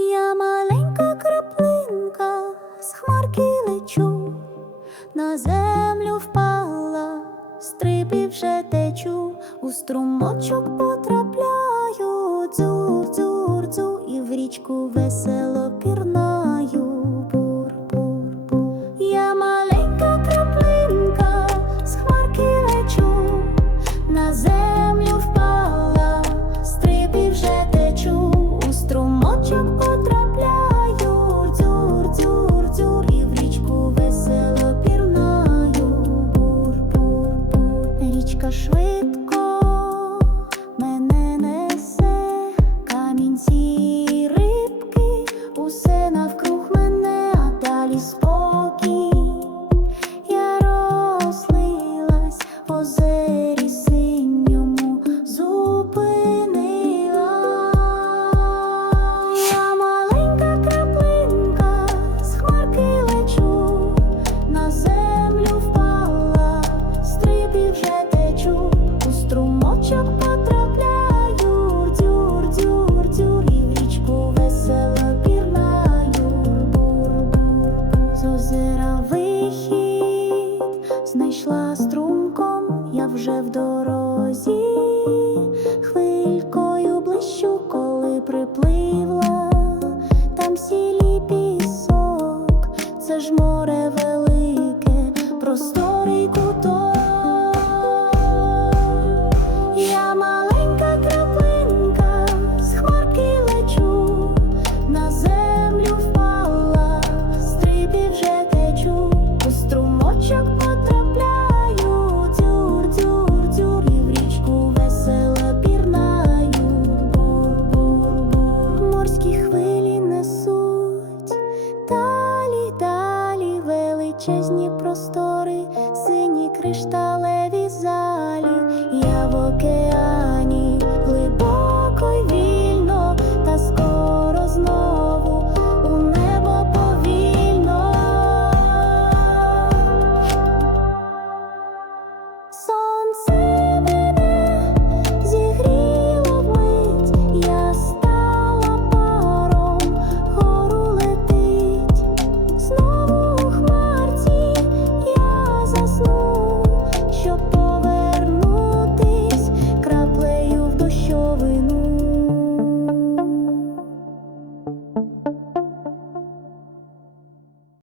Я маленька краплинка, з хмарки лечу, на землю впала, стрибі течу, у струмочок потрапляю, дзур, дзур, дзур, і в річку весело пірна. знайшла струмком, я вже в дорозі, хвилькою блищу, коли припливла. далі, далі величезні простори, сині кришталеві залі, я в океані глибоко й вільно, та скоро знову у небо повільно.